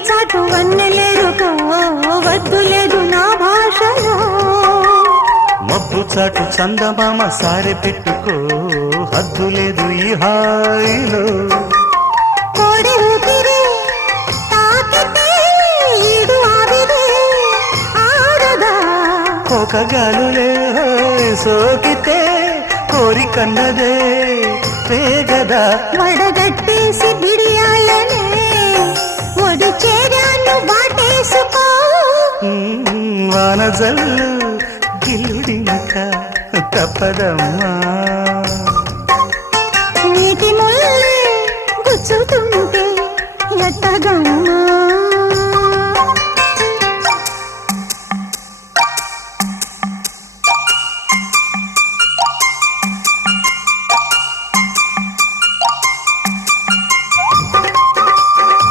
చాటు వన్నెలేరుకో వద్దు లేదు నా భాషలో మబ్బు చాటు చందమామ సారె పెట్టుకో హద్దు లేదు ఈ హాయిలో కోడి ఊపిరి తాకితే ఈడు ఆవిరి ఆరదా కోకగాలులే సోకితే కోరికన్నదే పేగదా వడగట్టేసి బిడియాలనే ఒడి చేరాను వాటేసుకో వానజల్లు గిల్లుడింక తప్పదమ్మా నీటి ముల్లే గుచ్చుతుంటే ఎట్టగా